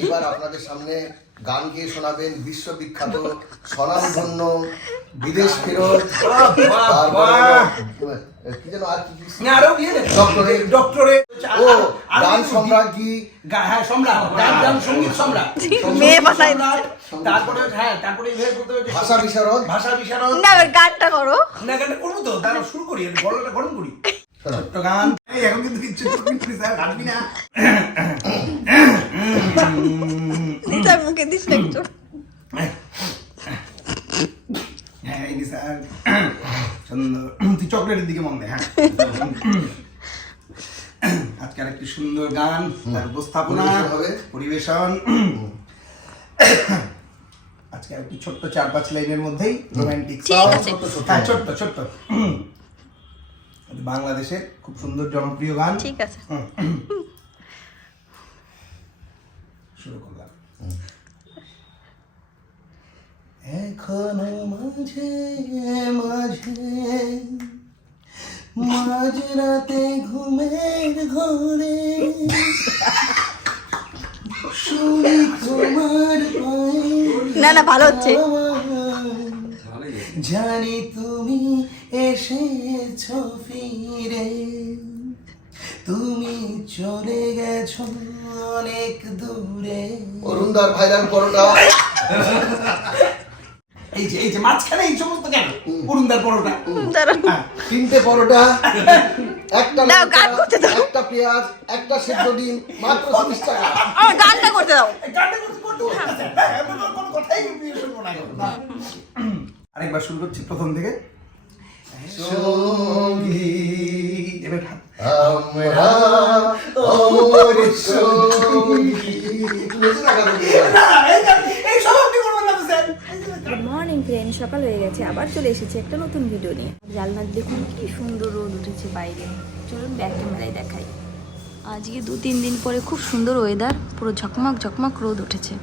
এবার আপনাদের সামনে গান গেয়ে শোনাবেন বিশ্ববিখ্যাত স্বনামধন্য বিদেশ ফেরত কি যেন আর কি কি- না, আরও দিয়ে দে। ডক্টরেট। ডক্টরেট। ও গান সম্রাজ্ঞী হ্যাঁ, সম্রাট। গান, গান, সংগীত সম্রাট। মেয়ে সংগীত তারপরে হ্যাঁ তারপরে এইভাবে বলতে হবে যে- ভাষা বিশারদ ভাষা বিশারদ না গানটা করো না গানটা করব তো তারা শুরু করি গলাটা গরম করি। ছোট্ট গান এখন কিন্তু কিচ্ছু কাটবি না। নিতার মুখে দিস না একটু। হ্যাঁ এই সুন্দর। তুই চকলেটের দিকে মন দে হ্যাঁ। আজকে আরেকটি সুন্দর গান তার উপস্থাপনা হবে। পরিবেশন। আজকে একটি ছোট্ট চার পাঁচ লাইনের মধ্যেই রোমান্টিক। হ্যাঁ ছোট্ট ছোট্ট। বাংলাদেশের খুব সুন্দর জনপ্রিয় গান। ঠিক আছে। শুরু করলাম। এখনও মাঝে মাঝে মাঝরাতে ঘুমের ঘরে। না না ভালো হচ্ছে। জানি তুমি এসেছ ফিরে। তুমি চলে গেছো অনেক দূরে। অরুণদার ভাইরাল পরোটা। এই যে এই যে মাঝখানে এই সমস্ত কেন? অরুণদার পরোটা। হ্যাঁ, তিনটে পরোটা একটা দাও, গান করতে দাও। একটা পেঁয়াজ একটা সেদ্ধ ডিম মাত্র তিরিশ টাকা। আমার গানটা করতে দাও। শুরু করছি প্রথম থেকে সঙ্গী। এবার আমরা অমর সঙ্গী। গুড মর্নিং ফ্রেন্ড সকাল হয়ে গেছে আবার চলে এসেছি একটা নতুন ভিডিও নিয়ে। জানলার দেখুন কি সুন্দর রোদ উঠেছে বাইরে। চলুন ব্যাক ক্যামেরায় দেখাই। আজকে দু তিন দিন পরে খুব সুন্দর ওয়েদার পুরো ঝকমক ঝকমক রোদ উঠেছে।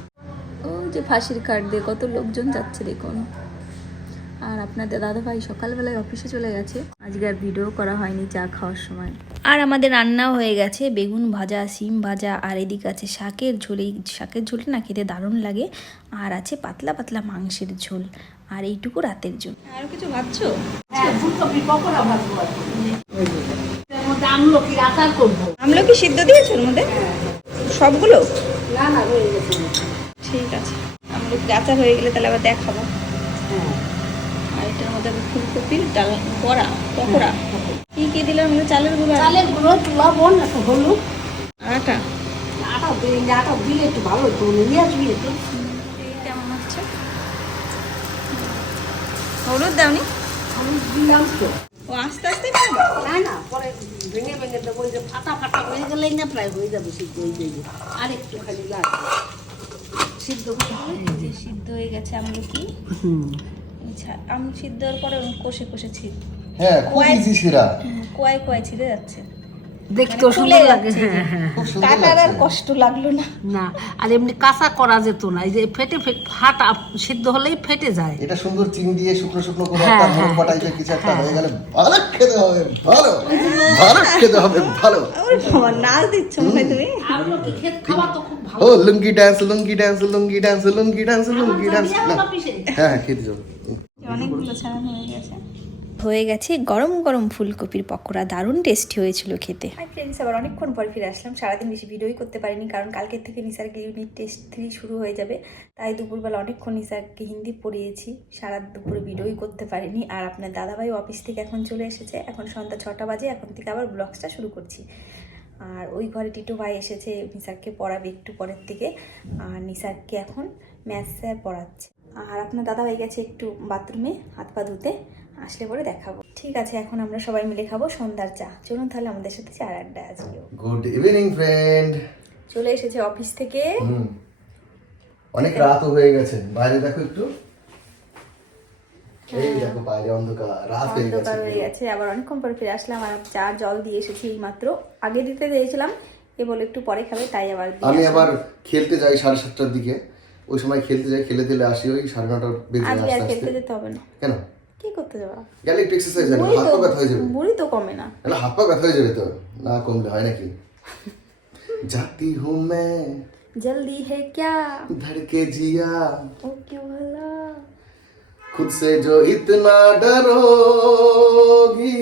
ও যে ফাঁসির কাঠ দিয়ে কত লোকজন যাচ্ছে দেখুন। আপনাদের দাদাভাই সকালবেলায় অফিসে চলে গেছে। আজকে আর ভিডিও করা হয়নি চা খাওয়ার সময়। আর আমাদের রান্নাও হয়ে গেছে বেগুন ভাজা সিম ভাজা আর এদিক আছে শাকের ঝোল। এই শাকের ঝোলটা না খেতে দারুণ লাগে। আর আছে পাতলা পাতলা মাংসের ঝোল আর এইটুকু রাতের ঝোল আরও কিছু ভাবছ? হ্যাঁ ফুলকপি পকোড়া ভাজবো আর কি। এর মধ্যে আমলকির আচার করব। আমলো কি সিদ্ধ দিয়েছ ওর মধ্যে? সবগুলো? না না রয়ে গেছে। ঠিক আছে। আমলো গাছা হয়ে গেলে তাহলে আবার দেখাবো। হ্যাঁ। আর এটার মধ্যে ফুলকপির ডাল বড়া পকোড়া। কি কি দিলাম এগুলো চালের গুঁড়ো চালের গুঁড়ো লবণ একটু হলুদ। আটা। আটা দিলে আটা দিলে একটু ভালো হতো নিয়ে আসবি একটু। কেমন হচ্ছে? হলুদ দাওনি? হলুদ দিলাম তো। ও আস্তে আস্তে না না পরে ভেঙে ভেঙে দেবো ওই যে ফাটা ফাটা হয়ে গেলেই না প্রায় হয়ে যাবে সিদ্ধ হয়ে যাবে আর একটু খালি লাগবে। সিদ্ধ হয়ে। সিদ্ধ হয়ে গেছে আমলো কি আম সিদ্ধ পরে কষে কষে ছিদ হ্যাঁ খুব ইজি ছিঁড়ে। যাচ্ছে। দেখতেও মানে সুন্দর লাগে হ্যাঁ হ্যাঁ। কাটার আর কষ্ট লাগল না। না আর এমনি কাঁচা করা যেত না এই যে ফেটে ফাটা সিদ্ধ হলেই ফেটে যায়। এটা সুন্দর চিনি দিয়ে শুকনো শুকনো করে হ্যাঁ, একটা মোট টাইপের কিছু একটা হয়ে গেলে ভালো খেতে হবে ভালো ভালো খেতে হবে ভালো। আমার নাচ দিচ্ছ মনে তুমি? আমলকি খেত খাওয়া তো খুব ভালো। ও lungi dance lungi dance lungi dance lungi dance lungi dance. হ্যাঁ খেতে যাব। অনেকগুলো ছাড়ানো হয়ে গেছে। হয়ে গেছে গরম গরম ফুলকপির পকোড়া দারুণ টেস্টি হয়েছিল খেতে। হাই ফ্রেন্ডস আবার অনেকক্ষণ পর ফিরে আসলাম। সারাদিন বেশি ভিডিওই করতে পারিনি কারণ কালকের থেকে নিসারকে ইউনিট টেস্ট থ্রি শুরু হয়ে যাবে। তাই দুপুরবেলা অনেকক্ষণ নিসারকে হিন্দি পড়িয়েছি। সারা দুপুরে ভিডিওই করতে পারিনি। আর আপনার দাদাভাই অফিস থেকে এখন চলে এসেছে। এখন সন্ধ্যা ছটা বাজে এখন থেকে আবার ব্লগসটা শুরু করছি। আর ওই ঘরে টিটু ভাই এসেছে নিসারকে পড়াবে একটু পরের থেকে। আর নিসারকে এখন ম্যাথ স্যার পড়াচ্ছে। আর আপনার দাদা ভাই গেছে একটু বাথরুমে হাত পা ধুতে আসলে পরে দেখাবো। ঠিক আছে এখন আমরা সবাই মিলে খাব সন্ধ্যার চা। চলুন তাহলে আমাদের সাথে চার আড্ডা আজকেও। গুড ইভিনিং ফ্রেন্ড চলে এসেছে অফিস থেকে। অনেক রাতও হয়ে গেছে। বাইরে দেখো একটু। এই দেখো বাইরে অন্ধকার। রাত হয়ে গেছে হয়ে গেছে আবার অনেকক্ষণ পরে ফিরে আসলাম আর চা জল দিয়ে এসেছি এই মাত্র আগে দিতে দিয়েছিলাম এ বলে একটু পরে খাবে তাই আবার আমি আবার খেলতে যাই সাড়ে সাতটার দিকে। ওই সময় খেলতে যাই খেলে তেলে আসি ওই সাড়ে নটার বেজে আজকে আর আস্তে খেলতে আস্তে যেতে হবে না কেন কি করতে যাওয়া গেলে একটু এক্সারসাইজ জানি বুড়ি হাত তো পা ব্যথা হয়ে যাবে বুড়ি তো কমে না না হাত পা ব্যথা হয়ে যাবে তো না কমলে হয় নাকি জাতি হুঁ मैं जल्दी है क्या धड़के जिया ओ क्यों भला खुद से जो इतना डरोगी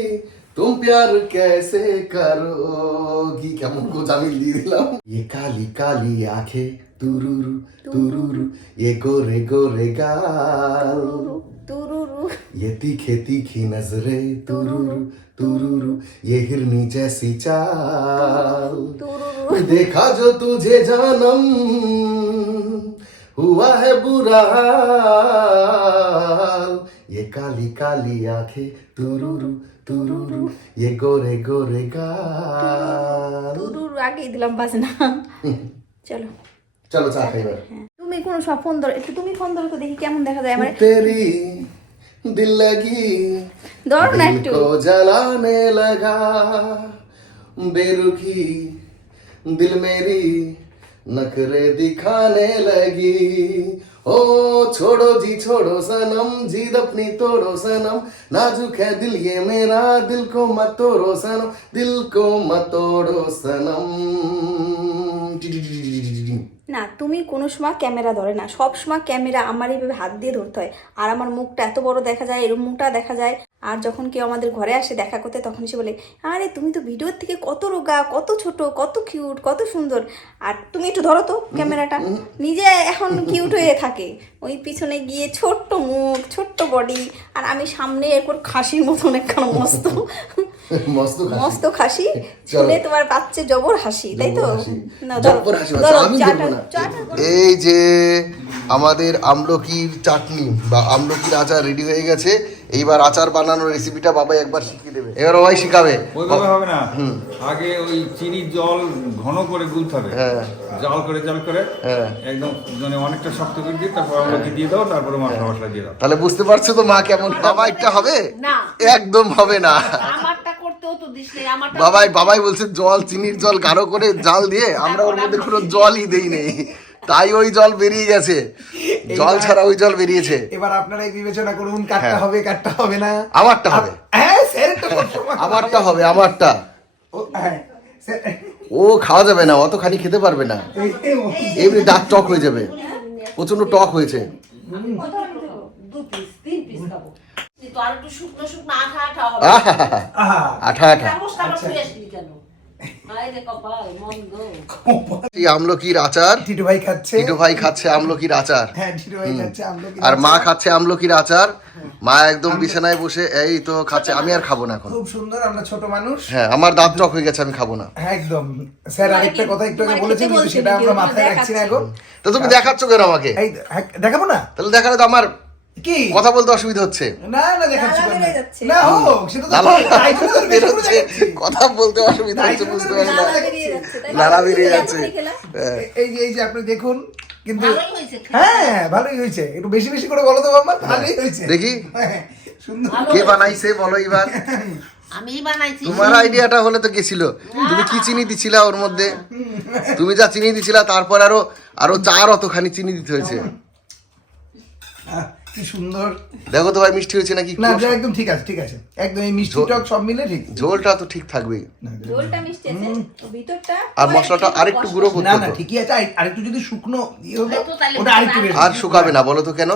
तुम प्यार कैसे करोगी কেমন কোচ আমি দিয়ে দিলাম ये काली काली आंखें तुरुरु तुरुरु ये गोरे गोरे गाल। तुरुरु ये तीखे तीखी नजरे तुरुरु तुरुरु ये हिरनी जैसी चाल। देखा जो तुझे जानम हुआ है बुरा हाल। ये काली काली आँखें तुरुरु तुरुरु ये गोरे गोरे गाल। तुरुरु आगे दिलम बसना चलो। চলো চা খাই এবার তুমি কোনো সব ফোন ধরো একটু তুমি ফোন ধরো তো দেখি কেমন দেখা যায় আমার तेरी दिल लगी ধরো না दिल একটু को जलाने लगा बेरुखी दिल मेरी नखरे दिखाने लगी ओ छोड़ो जी छोड़ो सनम जीद अपनी तोड़ो सनम नाजुक है दिल ये मेरा दिल को मत तोड़ो सनम दिल को मत तोड़ो सनम না, তুমি কোনো সময় ক্যামেরা ধরে না। সব সময় ক্যামেরা আমার এইভাবে হাত দিয়ে ধরতে হয়। আর আমার মুখটা এত বড় দেখা যায় এরকম মুখটা দেখা যায়। আর যখন কেউ আমাদের ঘরে আসে দেখা করতে, তখন সে বলে, আরে, তুমি তো ভিডিওর থেকে কত রোগা, কত ছোট, কত কিউট কত সুন্দর। আর তুমি একটু ধরো তো ক্যামেরাটা। নিজে এখন কিউট হয়ে থাকে। ওই পিছনে গিয়ে ছোট্ট মুখ, ছোট্ট বডি আর আমি সামনে এরপর খাসির মতন একখানা মস্ত। মস্ত খাসি। মস্ত খাসি শুনে তোমার পাচ্ছে জবর হাসি তাই তো? জবর হাসি। না ধরো জব্বর হাসি ধরো, আমি চাটা- না। এই যে আমাদের আমলকির চাটনি বা আমলকির আচার রেডি হয়ে গেছে এইবার আচার বানানোর রেসিপিটা বাবা একবার শিখিয়ে দেবে। এবার ওই শিখাবে। ওইভাবে হবে না। আগে ওই চিনির জল ঘন করে গুলতে হবে। হ্যাঁ। জল করে জল করে। হ্যাঁ। একদম মানে অনেকটা শক্ত করে দিয়ে তারপর আমলকি দিয়ে দাও তারপরে মশলা মশলা দিয়ে দাও। তাহলে বুঝতে পারছ তো মা কেমন? বাবা একটা হবে না। একদম হবে না। বাবাই বাবাই বলছে জল চিনির জল গাঢ় করে জাল দিয়ে আমরা ওর মধ্যে কোনো জলই দেই নেই। তাই ওই জল বেরিয়ে গেছে। জল ছাড়া ওই জল বেরিয়েছে। এবার আপনারাই বিবেচনা করুন কাটটা হ্যাঁ। হবে কাটটা হবে না। আমারটা হবে। হ্যাঁ আমারটা হবে আমারটা। ও, হ্যাঁ, খাওয়া যাবে না অতখানি খেতে পারবে না। এমনি দাঁত টক হয়ে যাবে। প্রচণ্ড টক হয়েছে। তো আর একটু শুকনো শুকনো আঠা আঠা হবে। আঠা আঠা। কেন? আমলকির আচার। টিটু ভাই খাচ্ছে। টিটু ভাই খাচ্ছে আমলকির আচার। হ্যাঁ আর মা খাচ্ছে আমলকির আচার। মা একদম বিছানায় বসে এই তো খাচ্ছে আমি আর খাব না এখন। খুব সুন্দর আমরা ছোট মানুষ। হ্যাঁ আমার দাঁত টক হয়ে গেছে আমি খাব না। হ্যাঁ, একদম। স্যার আরেকটা কথা একটু আগে বলেছেন বলছে সেটা আমরা মাথায় রাখছি না এখন। তো তুমি দেখাচ্ছ কেন আমাকে? দেখাবো না? তাহলে দেখালে তো আমার কি? কথা বলতে অসুবিধা হচ্ছে। না না দেখাচ্ছি না। হোক সেটা তো কথা বলতে অসুবিধা হচ্ছে বুঝতে পারি না। লালা বেরিয়ে যাচ্ছে। হ্যাঁ। এই যে এই যে আপনি দেখুন কিন্তু হ্যাঁ ভালোই হয়েছে। একটু বেশি বেশি করে বলো তো বাবা ভালোই হয়েছে। দেখি। হ্যাঁ, সুন্দর। কে বানাইছে বলো এবার আমি বানাইছি তোমার আইডিয়াটা হলে তো গেছিল। তুমি কি চিনি দিছিলা ওর মধ্যে? তুমি যা চিনি দিছিলা তারপর আরও আরও চার অতখানি চিনি দিতে হয়েছে। কি সুন্দর। দেখো তো ভাই মিষ্টি হয়েছে নাকি? না একদম ঠিক আছে ঠিক আছে। একদম এই মিষ্টি টক সব মিলে ঠিক। ঝোলটা তো ঠিক থাকবেই। ঝোলটা মিষ্টি আছে। ভিতরটা আর মশলাটা আরেকটু গুঁড়ো করতে না না ঠিকই আছে। আরেকটু যদি শুকনো ইয়ে ওটা আরেকটু বেশি আর শুকাবে না বলো তো কেন?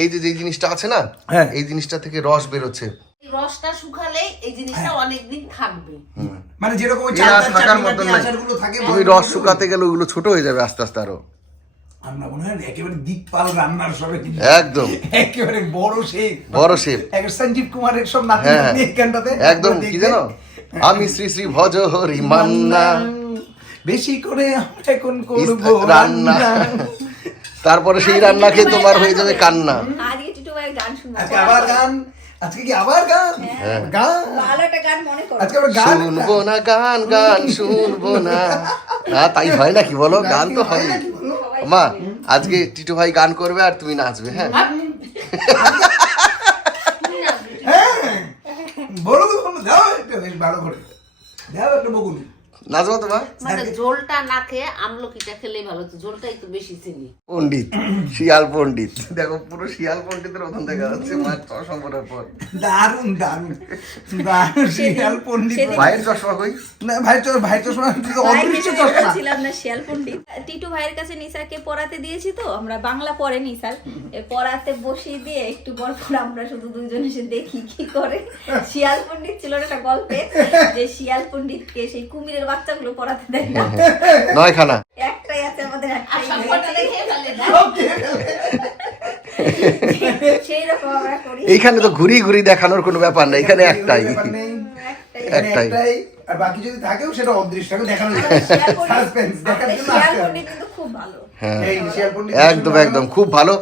এই যে যে জিনিসটা আছে না হ্যাঁ। এই জিনিসটা থেকে রস বেরোচ্ছে। এই রসটা শুকালে এই জিনিসটা অনেকদিন থাকবে। মানে যেরকম ওই চাল থাকার মতন নাই। তুমি রস শুকাতে গেলে ওগুলো ছোট হয়ে যাবে আস্তে আস্তে আরও। আমরা মনে হয় একেবারে দিকপাল রান্নার সবে একদম। একেবারে বড় সেই বড় একবার সঞ্জীব কুমারের সব নাতি হ্যাঁ। এখানটাতে। একদম কি জানো? আমি শ্রী শ্রী ভজ হরি মান্না। বেশি করে আমরা এখন করব রান্না। তারপরে সেই রান্না খেয়ে তোমার হয়ে যাবে কান্না। আজকে টিটু ভাইয়ের গান শুনব। আজকে আবার গান। আজকে কি আবার গান? হ্যাঁ। গান? ভালো একটা গান মনে করো। আজকে আমরা গান শুনব না গান গান শুনব না। না তাই হয় নাকি বলো? গান তো হয় মা আজকে টিটু ভাই গান করবে আর তুমি নাচবে হ্যাঁ? হ্যাঁ। বলো তো দাও একটা বেশ ভালো করে। দাও একটা বকুল নাচবো তোমার মানে ঝোলটা না খেয়ে আমলকিটা খেলেই ভালো ঝোলটাই তো বেশি চিনি। পণ্ডিত শিয়াল পণ্ডিত। দেখো পুরো শিয়াল পণ্ডিতের মতন দেখা যাচ্ছে চশমা পরার পর। দারুণ দারুণ দারুণ শিয়াল পণ্ডিত। ভাইয়ের চশমা কই? না ভাই চোর ভাই চশমা তো অদৃশ্য চশমা। ছিলাম না শিয়াল পণ্ডিত। টিটু ভাইয়ের কাছে নিসারকে পড়াতে দিয়েছি তো আমরা বাংলা পড়ে নিসার এ পড়াতে বসিয়ে দিয়ে একটু পর পর আমরা শুধু দুইজন এসে দেখি কি করে। শিয়াল পণ্ডিত ছিল না একটা গল্পে যে শিয়াল পণ্ডিতকে সেই কুমিরের বাচ্চাগুলো পড়াতে দেয় না। নয় খানা একটাই আছে আমাদের একটাই সেই রকম আমরা করি। এইখানে তো ঘুরি ঘুরি দেখানোর কোনো ব্যাপার নেই এখানে একটাই। একটাই। আর বাকি যদি থাকেও সেটা অদৃশ্য দেখানো সাসপেন্স দেখার জন্য খুব ভালো। হ্যাঁ। একদম একদম। খুব ভালো।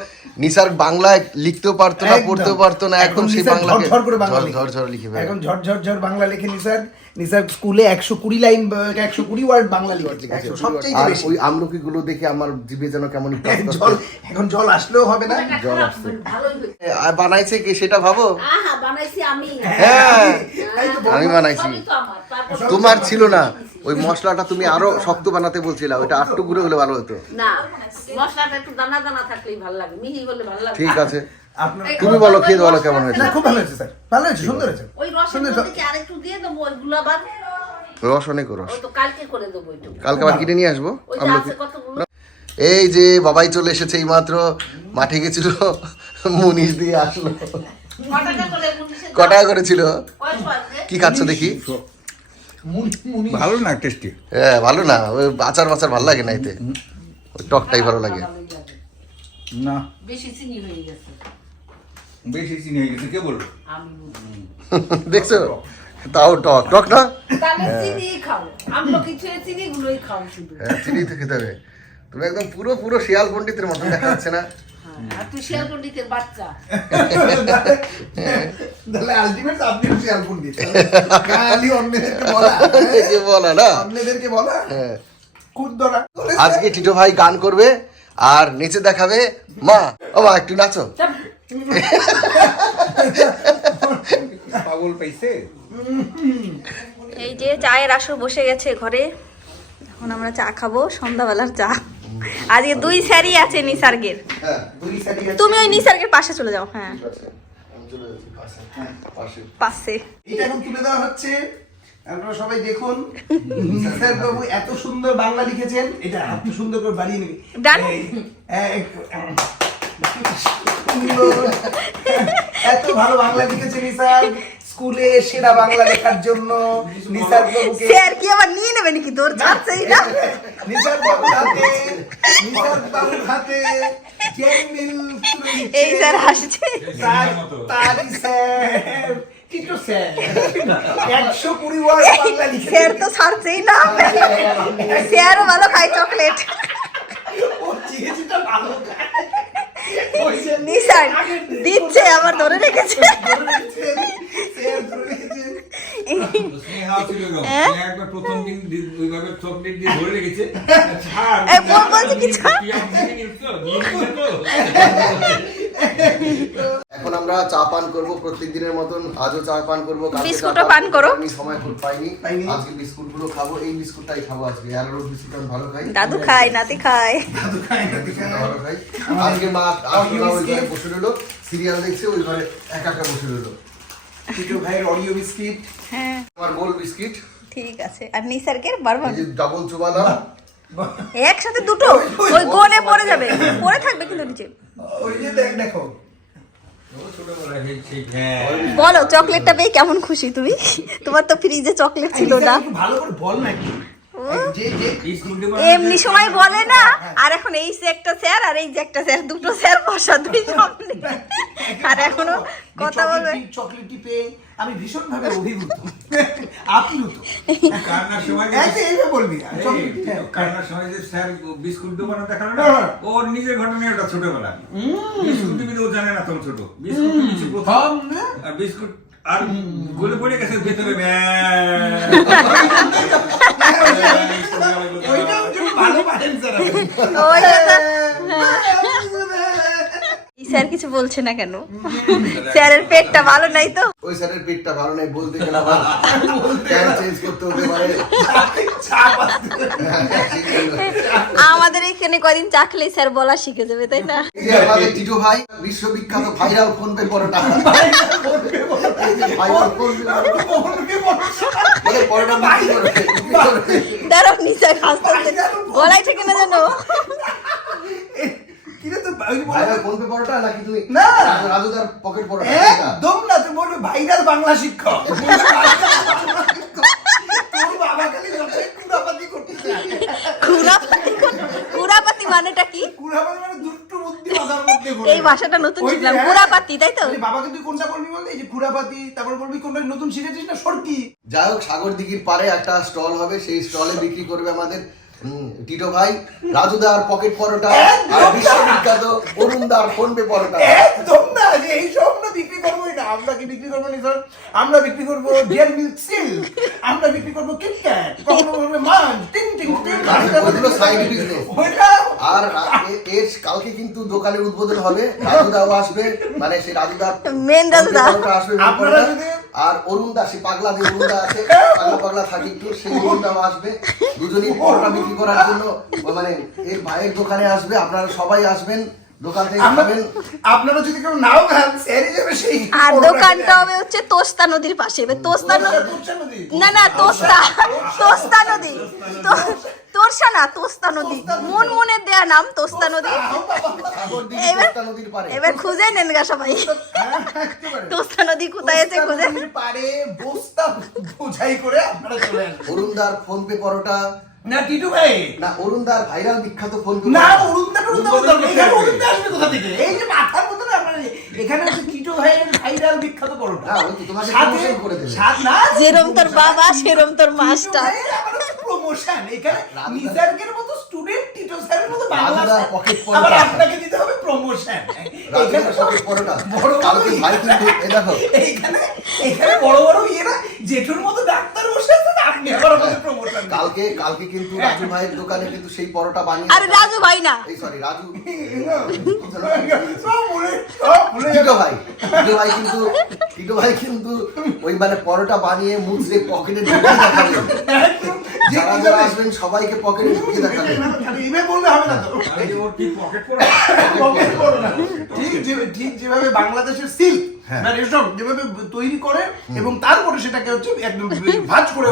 নিসার বাংলায় লিখতেও পারতো না। পড়তেও পারতো না। একদম সেই ঝরঝর করে বাংলা ঝর লিখে। ঝর ঝর লিখে এখন ঝড় ঝড় ঝড় বাংলা লেখে নিসার নিসার স্কুলে একশো কুড়ি লাইন একশো কুড়ি ওয়ার্ড বাংলা সবচেয়ে বেশি। ওই আমলকি গুলো দেখে আমার জিভে যেন কেমন জল এখন জল আসলেও হবে না। জল আসছে। ভালোই হয়েছে। আর বানাইছে কি সেটা ভাবো? বানাইছি আমি। হ্যাঁ। আমি বানাইছি। আমার তারপর তোমার ছিল না। ওই মশলাটা তুমি আরও শক্ত বানাতে বলছিলে ওইটা আটটু গুঁড়ো হলে ভালো হতো। না মশলাটা একটু দানা দানা থাকলেই ভালো লাগে মিহি হলে ভালো লাগে। ঠিক আছে। আপনার তুমি বলো খেয়ে বলো কেমন হয়েছে? না খুব ভালো হয়েছে স্যার। ভালো হয়েছে সুন্দর হয়েছে। ওই রসের সুন্দর মধ্যে কি আরেকটু দিয়ে দেবো ওইগুলো আবার রস অনেক রস। তো কালকে করে দেবো ওইটুকু কালকে আবার কিনে নিয়ে আসব? এই যে বাবাই চলে এসেছে এই মাত্র মাঠে গেছিল মুনিশ দিয়ে আসলো। কটাকা করে মুনিশের ক টাকা করেছিল? কি খাচ্ছ দেখি? মুনি- মুনি ভালো না টেস্টি হ্যাঁ ভালো না। ওই আচার মাচার ভালো লাগে না এতে। ওই টকটাই ভালো লাগে। লাগে। না। বেশি চিনি হয়ে গেছে। বেশি চিনি হয়ে গেছে কে বুঝি। দেখছ? তাও টক। টক না? চিনি খাও। আমরা কিছু চিনি গুলোই খাও শুধু। হ্যাঁ চিনি তো খেতে হবে। তুমি একদম পুরো পুরো শিয়াল পণ্ডিতের মতন দেখা যাচ্ছে না। হ্যাঁ, আর তুই শিয়াল পণ্ডিতের বাচ্চা। তাহলে আলটিমেট আপনি শিয়াল পণ্ডিত। খালি অন্যদেরকে বলা। কি বলা না? অন্যদেরকে বলা? হ্যাঁ। আজকে টিটো ভাই গান করবে আর নিচে দেখাবে মা। ও মা একটু নাচো। পাগল পাইছে এই যে চায়ের আসর বসে গেছে ঘরে এখন আমরা চা খাব সন্ধ্যাবেলার চা আজকে দুই স্যারই আছে নিসার্গের হ্যাঁ দুই সারি আছে। তুমি ওই নিসার্গের পাশে চলে যাও হ্যাঁ পাশে পাশে পাশে এটা এখন তুলে দেওয়া হচ্ছে আপনারা সবাই দেখুন নিসার বাবু এত সুন্দর বাংলা লিখেছেন এটা আপনি সুন্দর করে বাড়িয়ে নিবি Done? এত ভালো বাংলা লিখেছে নিসার। স্কুলে সেরা বাংলা লেখার জন্য নিসার বাবুকে স্যার কি আবার নিয়ে নেবে নাকি তোর ছাড়ছেই না নিসার হাতে নিসার হাতে এই স্যার হাসছে। তার- তারই স্যার। কিন্তু স্যার? একশো কুড়ি ওয়ার্ড বাংলা লিখেছে। স্যার তো ছাড়ছেই না। স্যারও ভালো খায় চকলেট। ও চিকেচিটা ভালো খায়। নিসার দিচ্ছে আবার ধরে রেখেছে। কি এখন আমরা চা পান করব প্রত্যেক দিনের মতন আজও চা পান করব। বিস্কুটও পান করো। আমি সময় খুব পাইনি। পাইনি। আজকে বিস্কুটগুলো খাব এই বিস্কুটটাই খাব আজকে। আর রোজ বিস্কুট আমি ভালো খাই। দাদু খায় নাতি খায়। দাদু খায়, খায়। ভালো খাই আজকে মা ওই ঘরে বসে রইল সিরিয়াল দেখছে ওই ঘরে একা একা বসে রইল। টিটু ভাইয়ের অডিও বিস্কিট। হ্যাঁ। আমার গোল বিস্কিট। ঠিক আছে। আর নিসার্গের বারবার এই যে ডাবল চুবানা একসাথে দুটো? ওই গোলে পড়ে যাবে। পড়ে থাকবে কিন্তু নিচে। ওই যে দেখ দেখো ও ছোটবেলায় সেই- সেই হ্যাঁ। বলো, চকলেটটা পেয়ে কেমন খুশি তুমি? তোমার তো ফ্রিজে চকলেট ছিল না। এমনি সময় বলে না। আর এখন এই যে একটা স্যার আর এই যে একটা স্যার দুটো স্যার বসা দুই আর এখনও কথা বলবে চকলেটটি- চকলেটটি পেয়ে আমি ভীষণ ভাবে অভিভূত আপ্লুত কান্নার সময় এই যে বলবি হ্যাঁ, কান্নার সময় যে স্যার বিস্কুট দোকানে দেখাল না হ্যাঁ। ওর নিজের ঘটনা ওটা ছোটবেলা বিস্কুট টিভি ও জানে না তখন ছোট বিস্কুট প্রথম আর বিস্কুট আর গলে পড়ে গেছে ভেতরে ভালো পারেন স্যার স্যার- কিছু বলছে না কেন? স্যারের পেটটা ভালো নাই তো? ওই স্যারের পেটটা ভালো নেই বলতে গেলে আবার প্যান্ট চেঞ্জ করতে হতে পারে। আমাদের এখানে কদিন চাকলেই স্যার বলা শিখে যাবে তাই না? আমাদের টিটু ভাই বিশ্ববিখ্যাত ভাইরাল ফোন পে পরোটা। দাঁড়াও হাসতে গলায় থেকে না জানো কিরে তো ওই বলে- ভাইরাল ফোন পে পরোটা নাকি তুমি না। রাজুদার পকেট পরোটা একদম না তুমি বলবে ভাইরাল বাংলা শিক্ষক। তোর বাবা খালি যতই কুড়াপাতি করতে চায়। কুড়াপাতি? কুড়াপাতি মানেটা কি? কুড়াপাতি মানে দুষ্টু বুদ্ধি মাথার মধ্যে এই ভাষাটা নতুন শিখলাম। হ্যাঁ। কুড়াপাতি তাই তো? বাবাকে তুই কোনটা বলবি বলতে এই যে কুড়াপাতি তারপর বলবি কোনটা নতুন শিখেছিস না? সরকি। যাই হোক সাগর দিঘির পারে একটা স্টল হবে। সেই স্টলে বিক্রি করবে আমাদের টিটো ভাই রাজুদার পকেট পরোটা আর বিশ্ববিখ্যাত অরুণদার ফোন পে পরোটা। একদম না যে এই সব আমরা বিক্রি করব এটা আমরা কি বিক্রি করব না স্যার আমরা বিক্রি করব ডিয়ার মিল্ক সিল্ক আমরা বিক্রি করব কিটক্যাট কখনো করব মান টিং টিং ওগুলো। আর এর কালকে কিন্তু দোকানের উদ্বোধন হবে। রাজুদাও আসবে। মানে সেই রাজুদার Main রাজুদা। আসবে আপনারা যদি- আর অরুণ দা পাগলা যে অরুণ দা আছে পাগলা পাগলা থাকি একটু সেই অরুণদাও আসবে। দুজনই পরোটা বিক্রি করার জন্য মানে এর ভাইয়ের দোকানে আসবে আপনারা সবাই আসবেন দোকান থেকে খাবেন আপনারা যদি কেউ নাও খান যাবে সেই আর দোকানটা হবে হচ্ছে তোস্তা নদীর পাশে এবার তোস্তা নদী। না না তোস্তা তোস্তা নদী। তোরসা না তোস্তা নদী। মুনমুনের দেয়া নাম তোস্তা নদী। এবার- পারে এবার খুঁজে নেন গা সবাই। হ্যাঁ, তোস্তা নদী কোথায় আছে খুঁজে পাড়ে বস্তা বোঝাই করে আপনারা চলে অরুণদার ফোন পে পরোটা না টিটু ভাই। না অরুণদার ভাইরাল বিখ্যাত ফোন না পরোটা। অরুণদা টরুণদা বলতে এখানে অরুণদা আসবে কোথা থেকে? এই যে মাথার মতো না আপনার এখানে হচ্ছে টিটু ভাইয়ের ভাইরাল বিখ্যাত পরোটা ওই তো তোমাকে সাথে promotion করে দেবে। সাথে না যেরম তোর বাবা সেরম তোর মাস্টার। প্রমোশন এখানে মতো স্টুডেন্ট টিটো স্যারের মতো বাংলা। আবার আপনাকে দিতে হবে প্রমোশন রাজুদার পকেট পরোটা। বড় বড় কালকে ভাই কিন্তু এই দেখো। এইখানে এখানে বড় বড় ইয়েরা জেঠুর মতো ডাক্তার বসে আপনি প্রমোশন কালকে কালকে কিন্তু রাজু ভাইয়ের দোকানে কিন্তু সেই পরোটা বানিয়ে আরে রাজু ভাই না। এই সরি রাজু। টিটো ভাই টিটো ভাই কিন্তু টিটো ভাই কিন্তু ওই মানে পরোটা বানিয়ে মুচড়ে পকেটে ঢুকিয়ে দেখাবে। যারা যারা আসবেন সবাইকে পকেটে ঢুকিয়ে দেখাবে। বললে হবে না তো। আরে ওর কি পকেট করো ঠিক ঠিক যেভাবে বাংলাদেশের সিল্ক হ্যাঁ। না রেশম যেভাবে তৈরি করে এবং তারপরে সেটাকে হচ্ছে একদম ভাজ করে।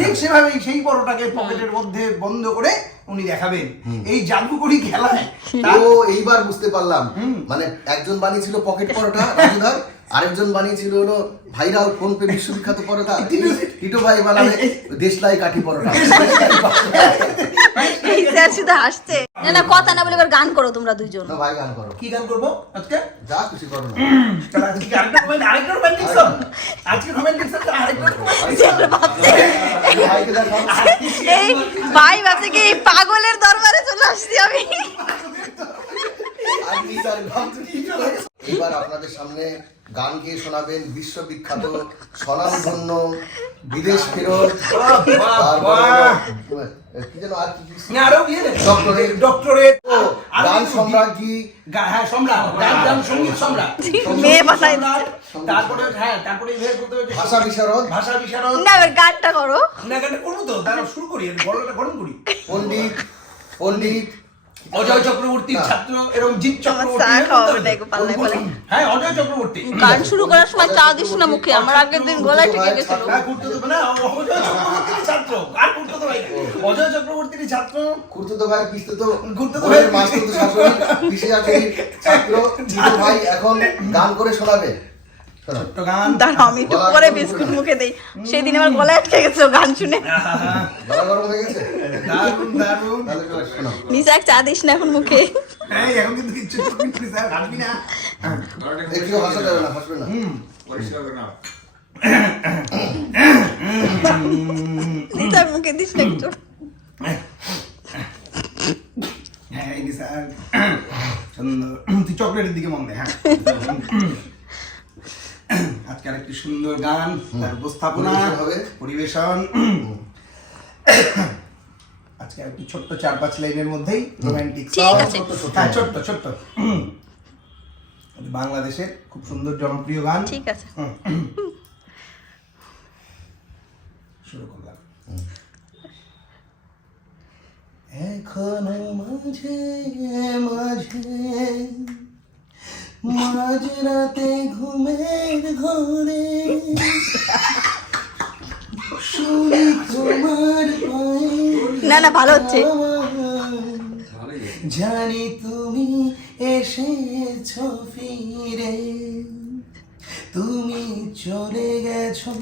ঠিক সেভাবে সেই পরোটাকে পকেটের মধ্যে বন্ধ করে উনি দেখাবেন। এই জাদুকরি খেলায় ও এইবার বুঝতে পারলাম। মানে একজন বানিয়েছিল পকেট পরোটা রাজুদার আরেকজন বানিয়েছিল হলো ভাইরাল ফোন পে বিশ্ববিখ্যাত পরোটা। টিটো ভাই বানাবে দেশলাই কাঠি পরোটা। এই স্যার শুধু হাসছে। না না কথা না বলে এবার গান করো তোমরা দুইজন। ভাই গান করো। কি গান করব আজকে? যা খুশি করো আজকে গানটা রোমান্টিক আরেকটা রোমান্টিক সং আজকে রোমান্টিক সং আরেকটা এই ভাই ভাবছে কি পাগলের দরবারে চলে আসছি আমি? এবার আপনাদের সামনে গান গিয়ে শোনাবেন বিশ্ববিখ্যাত স্বনামধন্য বিদেশ ফেরত। কি যেন আর কি কি আরও ইয়ে ডক্টরেট ডক্টরেট গান সম্রাজ্ঞী হ্যাঁ সম্রাট গান গান সংগীত সম্রাট মেয়ে তারপরে হ্যাঁ তারপরে এইভাবে বলতে হবে ভাষা বিশারদ ভাষা বিশারদ না এবার গানটা করো না গানটা করব তো তাহলে শুরু করি আমি গলাটা গরম করি পণ্ডিত পণ্ডিত অজয় চক্রবর্তীর ছাত্র এরকম জিৎ চক্রবর্তী তো-। হ্যাঁ অজয় চক্রবর্তী গান শুরু করার সময় চা দিস না মুখে আমার আগের দিন গলায় ঠেকে গেছিল হ্যাঁ, না অজয় চক্রবর্তীর ছাত্র আর করতে দেবে না। অজয় চক্রবর্তীর ছাত্র ভাই বোনের ভাই, মাস্তুতো শাশুড়ি পিসি শাশুড়ি ছাত্র ভাই এখন গান করে শোনাবে। তো দাঁড়াও আমি একটু পরে বিস্কুট মুখে দেই। সেদিন আমার গলায় আটকে গেছিল গান শুনে। গলা গেছে? নিশাক চা দিস না এখন মুখে। হ্যাঁ। নিশাক মুখে দিস না একটু। হ্যাঁ তুই চকলেটের দিকে মন দে হ্যাঁ। আজকে একটি সুন্দর গান তার উপস্থাপনা হবে। পরিবেশন। আজকে আজকে একটু ছোট্ট চার পাঁচ লাইনের মধ্যেই রোমান্টিক হ্যাঁ ছোট্ট ছোট্ট। বাংলাদেশের খুব সুন্দর জনপ্রিয় গান। ঠিক আছে। শুরু করলাম। এখনও মাঝে মাঝে মাঝরাতে ঘুমের ঘরে। শুনি তোমার পায়ে না না ভালো হচ্ছে। জানি তুমি এসেছ ফিরে। তুমি চলে গেছো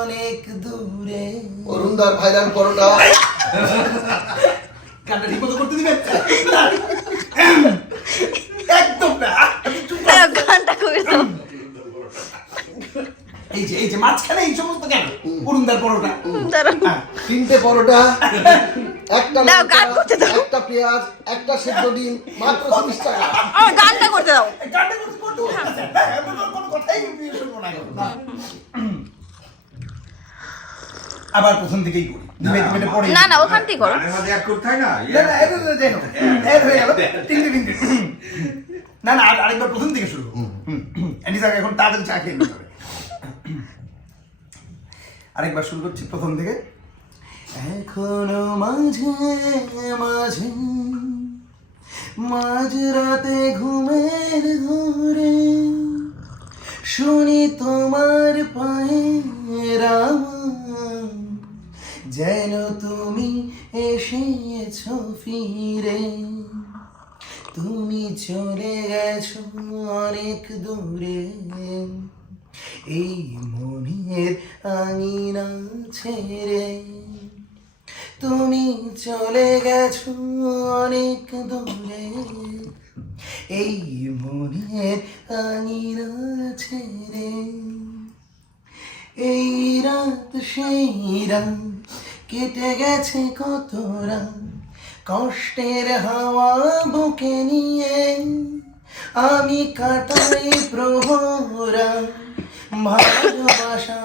অনেক দূরে। অরুণদার ভাইরাল পরোটা। গানটা ঠিক মতো করতে দিবেন এই যে এই যে মাঝখানে এই সমস্ত কেন? পরোটা। হ্যাঁ। তিনটে পরোটা একটা দাও গান করতে দাও। একটা পেঁয়াজ একটা ডিম মাত্র 30 টাকা। গানটা করতে দাও। গানটা করতে করতে হ্যাঁ। হ্যাঁ, কথাই শুনব না আবার প্রথম থেকেই করি। না না না আরেকবার প্রথম থেকে শুরু এখন তাড়াতাড়ি চা খেয়ে আরেকবার শুরু করছি প্রথম থেকে এখনও মাঝে মাঝে মাঝরাতে ঘুমের ঘরে শুনি তোমার পায়ের। যেন তুমি এসেছ ফিরে তুমি চলে গেছো অনেক দূরে এই মনের আঙিনা ছেড়ে তুমি চলে গেছো অনেক দূরে। এই মনের আঙিনা ছেড়ে এই রাত, সেই রাত কেটে গেছে কত রাত। কষ্টের হাওয়া বুকে নিয়ে আমি কাটাই প্রহরা ভালোবাসা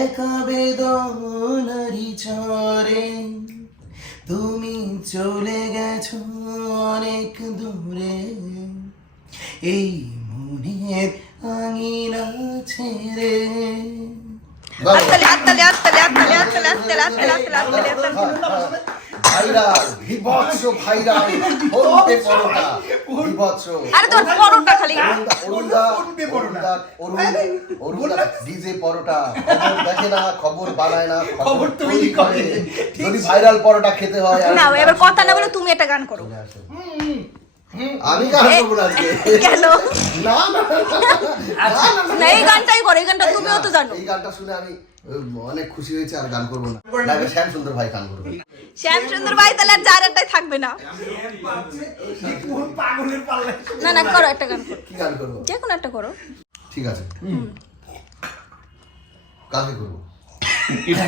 একা বেদনারি চরে। তুমি চলে গেছো অনেক দূরে। এই মনের আঙিনা ছেড়ে। হাততালি হাততালি হাততালি হাততালি হাততালি হাততালি হাততালি হাততালি হাততালি ভাইরাল বিভৎস ভাইরাল হলুদে পরোটা বিভৎস। আরে তোর পরোটা খালি। অরুণদা হলুদে পরোটা। অরুণদা ডিজে পরোটা খবর দেখে না খবর বানায় না খবর তৈরি করে। যদি ভাইরাল পরোটা খেতে হয় না এবার কথা না বলে তুমি একটা গান করো। আমি গান করব না কেন? না না না, না, না, না এই গানটাই করো এই গানটা তুমিও তো জানো। এই গানটা শুনে আমি অনেক খুশি হয়েছে আর গান করব না। শ্যাম সুন্দর ভাই গান করবে। শ্যাম সুন্দর ভাই তাহলে আর যার একটাই থাকবে না। না না করো একটা গান করো। কি গান করব? যে কোনো একটা করো। ঠিক আছে। কালকে করব।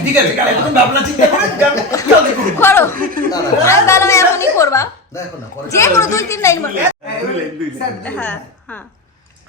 ঠিক আছে কালে তুমি ভাবনা চিন্তা করে গান জলদি করো। না না আমি ভালো এখনই করবা। দেখো না যে কোনো দুই তিন লাইন বলো। হ্যাঁ হ্যাঁ।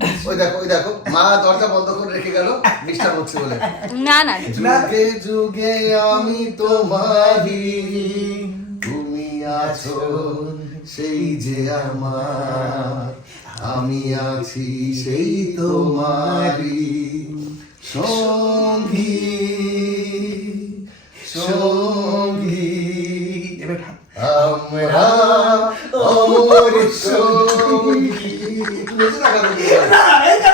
ওই দেখো ওই দেখো। মা দরজা বন্ধ করে রেখে গেল বলে। না না। যুগে যুগে আমি তোমারি তুমি আছো সেই যে আমার। আমি আছি সেই তোমারি সঙ্গী সঙ্গী। আমরা অমর সঙ্গী। না না, না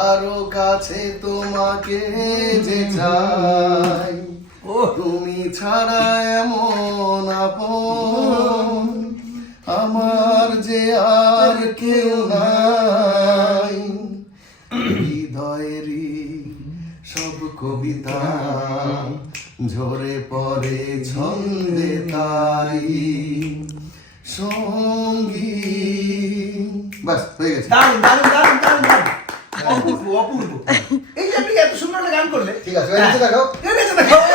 আর কাছে না, তোমাকে যে চাই তুমি ছাড়া এমন আপন আমার যে আর কেউ নাই। কবিতা ঝরে পড়ে ছন্দে তারি সঙ্গী বাস হয়ে গেছে দারুণ দারুণ দারুণ দারুণ দারুণ অপূর্ব অপূর্ব এই যে আপনি এত সুন্দর একটা গান করলে ঠিক আছে, ওই নিচে। এই নিচে দেখাও।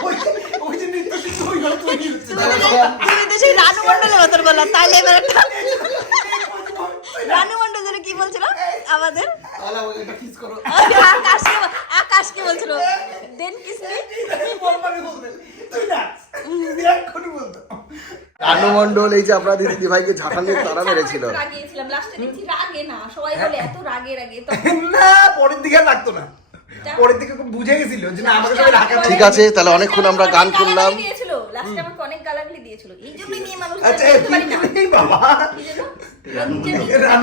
ওই যে- ওই যে নৃত্যশিল্পী ওই ঘরে তৈরি হচ্ছে। তুমি তো সেই রানু মন্ডলের মতন বললাম তাহলে এবার একটা রানু মন্ডল যেন কি বলছিল? আমাদের? তাহলে আমাকে একটা kiss করো। আকাশকে আকাশকে বলছিল। দেন বলতো। রানু এই যে আপনার দিদি ভাইকে ঝাঁকানিয়ে তারা মেরেছিল। রাগিয়েছিলাম লাস্টে দেখছি রাগে না সবাই বলে এত রাগে রাগে তখন। না পরের দিকে লাগতো না। পরের দিকে খুব বুঝে গেছিল যে না আমাকে সবাই রাখা ঠিক আছে তাহলে অনেকক্ষণ আমরা গান করলাম। দিয়েছিল লাস্টে আমাকে অনেক গালাগালি দিয়েছিল। এই জন্যই মেয়ে মানুষ আচ্ছা বাবা।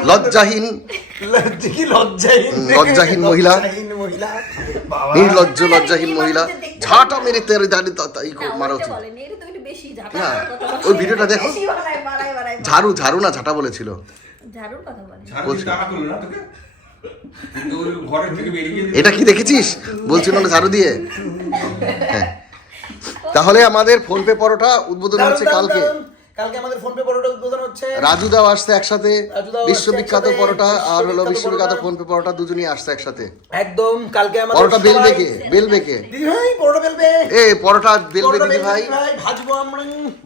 লজ্জাহীন। লজ্জা লজ্জাহীন? মহিলা। নির্লজ্জ লজ্জাহীন মহিলা। ঝাঁটা মেরে তেরে দাঁড়িয়ে তাই মারা উচিত না। ওই ভিডিওটা দেখো। ঝাড়ু ঝাড়ু না ঝাঁটা বলেছিল। এটা কি দেখেছিস? বলছিল না ঝাড়ু দিয়ে? হ্যাঁ। তাহলে আমাদের ফোন পে পরোটা উদ্বোধন হচ্ছে কালকে। কালকে আমাদের ফোন পে পরোটা উদ্বোধন হচ্ছে। রাজু দাও আসছে একসাথে। বিশ্ববিখ্যাত পরোটা আর হলো বিশ্ববিখ্যাত। ফোন পে পরোটা দুজনই আসছে একসাথে। একদম কালকে আমাদের পরোটা বেলবে কে? বেলবে কে? দিদি ভাই পরোটা বেলবে। এ পরোটা বেলবে দিদি ভাই। ভাজবো আমরা।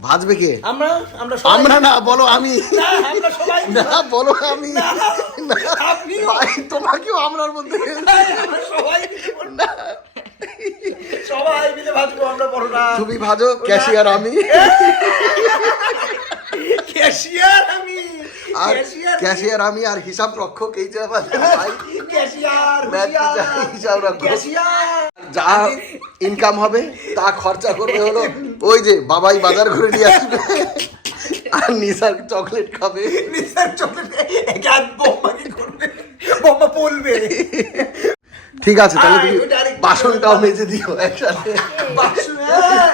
ভাজবে কে? আমরা আমরা সবাই আমরা না বলো আমি। না, আমরা সবাই না বলো আমি। না আপনিও। ভাই তোমাকেও আমরার মধ্যে সবাই না সবাই মিলে ভাজবো আমরা পরোটা তুমি ভাজো ক্যাশিয়ার আমি। ক্যাশিয়ার আমি। আর ক্যাশিয়ার আমি। আর হিসাব রক্ষক এই যে ভাই। ক্যাশিয়ার হিসাব রক্ষক। ক্যাশিয়ার। যা ইনকাম হবে তা খরচা করবে হলো ওই যে বাবাই বাজার করে নিয়ে আসবে। আর নিসার চকলেট খাবে। নিসার চকলেট বোমা কি করবে। বোমা পড়বে ঠিক আছে তাহলে তুমি বাসনটাও মেজে দিও একসাথে। বাসন হ্যাঁ,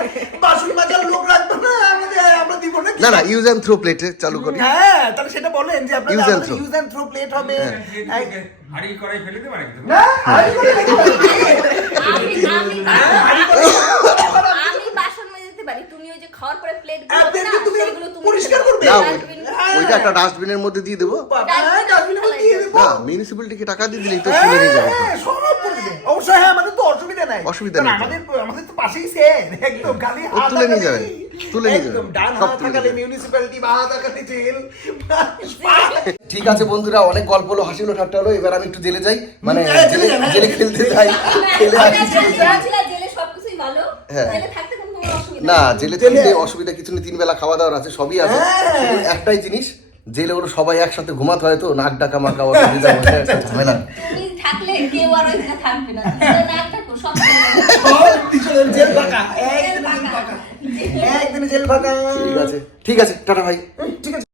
মাজার লোক রাখব না আমাদের আমরা দিব না না না ইউজ অ্যান্ড থ্রো প্লেটে চালু করি। হ্যাঁ তাহলে সেটা বলেন যে আপনারা Use and throw. Use and throw plate হবে। হাড়ি কড়াই ফেলে দেবে নাকি না হাড়ি করে আমি আমি হাড়ি করে আমি বাসন মেজে দিতে পারি তুমি ওই যে খাওয়ার পরে প্লেট তুমি পরিষ্কার করবে? একটা ডাস্টবিনের মধ্যে দিয়ে দেবো বাবা, ডাস্টবিনের মধ্যে দিয়ে দেবো। না মিউনিসিপ্যালিটিকে টাকা দিয়ে দিলেই তো তুলে নিয়ে যাবে। হ্যাঁ, সব করে দেবে। অবশ্যই হ্যাঁ আমাদের তো অসুবিধা নাই অসুবিধা নেই। আমাদের আমাদের তো পাশেই সেন একদম ও হাত তুলে নিয়ে যাবে, তুলে নিয়ে যাবে। ডান সব হাত থাকালে মিউনিসিপ্যালিটি বা হাত থাকালে জেল ঠিক আছে বন্ধুরা অনেক গল্প হলো হাসি হলো ঠাট্টা হলো এবার আমি একটু জেলে যাই মানে হ্যাঁ, জেলে হ্যাঁ। খেলতে যাই খেলে আসি জেলে সবকিছুই ভালো হ্যাঁ। জেলে থাকতে না। জেলে থাকতে অসুবিধা কিছু নেই তিন বেলা খাওয়া দাওয়ার আছে সবই আছে। হ্যাঁ। একটাই জিনিস জেলে ওরা সবাই একসাথে ঘুমাতে হয় তো নাক ডাকা মাকা অসুবিধা বসে একটা ঝামেলা। থাকলে কেউ আর ওইখানে থাকবে না। আছে। ঠিক আছে টাটা ভাই। ঠিক আছে।